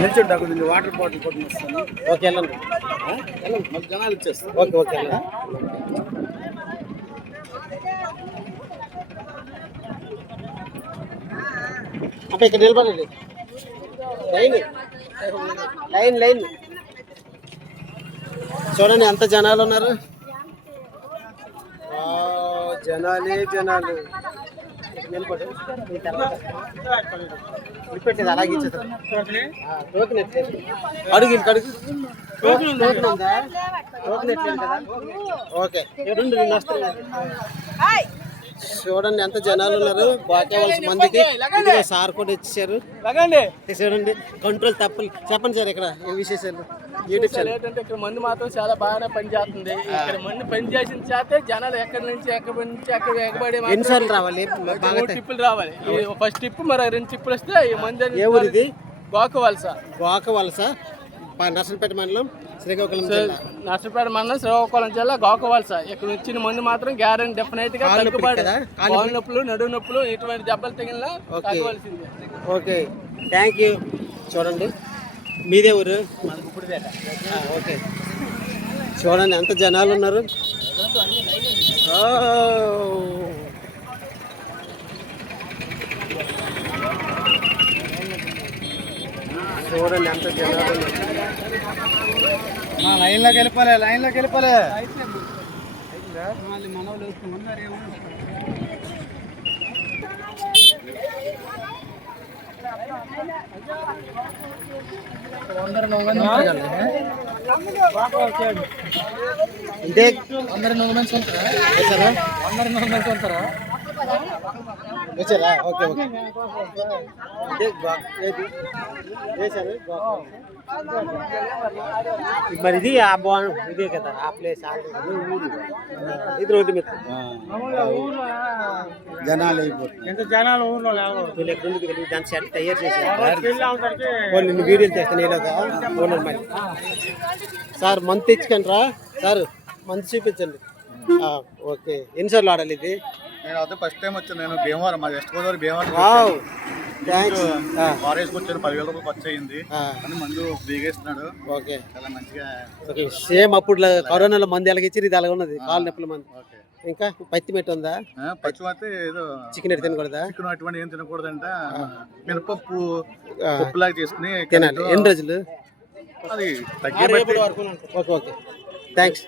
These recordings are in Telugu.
నిల్చుంటా కొద్దిగా వాటర్ బాటిల్ కొట్టుకుని వస్తాను. ఓకే వెళ్ళండి. మాకు జనాలు ఇచ్చేస్తాను. ఓకే ఓకే వెళ్ళండి. అంటే ఇక్కడ నిలబడండి. లైన్ లైన్ లైన్ చూడండి ఎంత జనాలు ఉన్నారు. జనాలే జనాలు. నిలబడి పెట్టేది అలాగే ఇచ్చేస్తారు. టోకెన్ ఎట్లేదు అడుగు ఇంక అడుగు. టోకెన్ ఉందా? టోకెన్ ఎట్లేదు కదా. ఓకే రెండు నేను వస్తాను. చూడండి ఎంత జనాలు ఉన్నారు. బాకేవలసిన మందికి ఇదిగో సార్ కూడా ఇచ్చారు. చూడండి కంట్రోల్ తప్పులు. చెప్పండి సార్ ఇక్కడ ఏ విశేషాలు యూట్యూబ్ ఛానల్ ఏంటంటే ఇక్కడ మంది మాత్రం చాలా బాగానే పనిచేస్తుంది. ఇక్కడ మంది పనిచేసిన చేతే జనాలు ఎక్కడి నుంచి ఎక్కబడి ఎన్నిసార్లు రావాలి? ట్రిప్పులు రావాలి. ఫస్ట్ ట్రిప్ మరి 2 ట్రిప్పులు వస్తే ఈ మంది. ఏ ఊరు ఇది? గోకవలస. గోకవలస నర్సంపేట మండలం శ్రీకాకుళం జిల్లా. నర్సంపేట మండలం శ్రీకాకుళం జిల్లా గోకవలస. ఇక్కడ వచ్చిన మంది మాత్రం గ్యారెంటీ డెఫినెట్ గా తగ్గుబడి. కాలు నొప్పులు నడువు నొప్పులు ఇటువంటి దెబ్బలు తగిలినా తగ్గవలసిందే. Okay thank you. చూడండి మీదే ఊరు? ఓకే చూడండి ఎంత జనాలు ఉన్నారు. చూడండి ఎంత జనాలు ఉన్నారు. లైన్లోకి వెళ్ళిపోలే, లైన్లోకి వెళ్ళిపోలే. ఇదే వచ్చారా? ఓకే ఓకే మరి ఇది ఆ ఇదే కదా ఆ ప్లేస్. ఇది రోడ్డు మీద జనాలు అయిపోతుంది. ఎంత జనాలు ఊర్లో దాని సెట్ తయారు చేశారు. నిన్ను వీడియోలు తెస్తాను నేలోగా ఓనర్ మళ్ళీ. సార్ మంత్ తెచ్చుకోండి రా సార్, మంత్ చూపించండి. ఓకే ఎన్నిసార్లు ఆడాలి ఇది? నేను అయితే ఫస్ట్ టైం వచ్చాను. నేను భీమవరం, మా వెస్ట్ గోదావరి భీమవరం. ఫారెస్ట్ వచ్చాను. 10,000 రూపాయలు ఖర్చు అయింది. అని మందు దిగేస్తున్నాడు. ఓకే చాలా మంచిగా. ఓకే సేమ్ అప్పుడు కరోనాలో మంది ఎలాగిచ్చారు ఇది అలాగ ఉన్నది. కాలు నొప్పుల మంది. ఇంకా పత్తి మెట్టు ఉందా? పచ్చి అయితే ఏదో చికెన్ ఎట్టు తినకూడదా? చికెన్ అటువంటి ఏం తినకూడదంట. మినపప్పు పప్పులాగా చేసుకుని తినాలి. ఎన్ని రోజులు? అది తగ్గే. Okay okay thanks.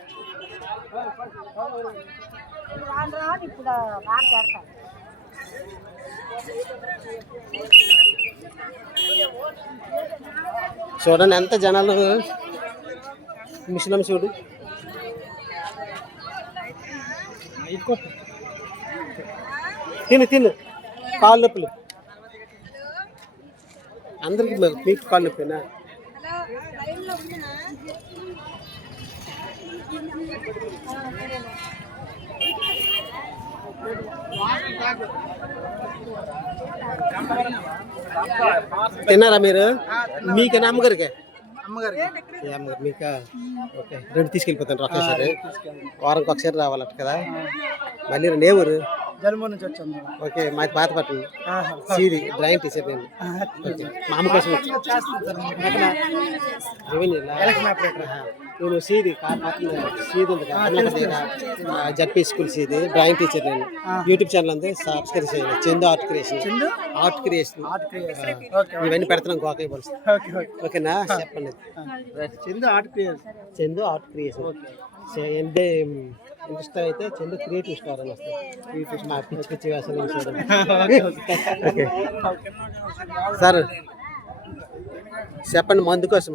చూడండి ఎంత జనాలు. ముస్లిం చూడు తిను తిను. కాళ్ళు నొప్పులు అందరికి. మీకు కాళ్ళు నొప్పినా? తిన్నారా మీరు? మీకేనా అమ్మగారికి? అమ్మగారు మీకా? ఓకే 2 తీసుకెళ్ళిపోతాను ఒకేసారి. వారానికి ఒకసారి రావాలట కదా. మళ్ళీ ఏ ఊరు? జల్మూరు నుంచి వచ్చాను. ఓకే మాది పాతపట్నం. సీది డ్రాయింగ్ టీచర్ నేను. మా అమ్మ కోసం నేను సీది సీది ఉంది కదా జడ్పీ స్కూల్ సీది డ్రాయింగ్ టీచర్ నేను. యూట్యూబ్ ఛానల్ ఉంది సబ్స్క్రైబ్ చేయండి. Chandu art creation. Art creation ఇవన్నీ పెడుతున్నాం గోకాయ బల్స్. ఓకేనా చెప్పండి. Chandu art creation. Chandu art creation. Interest అయితే చందు క్రియేటివ్ స్టార్ అని వస్తుంది. మా పిచ్చి పిచ్చి వేసాలు సార్ చెప్పండి మందు కోసం.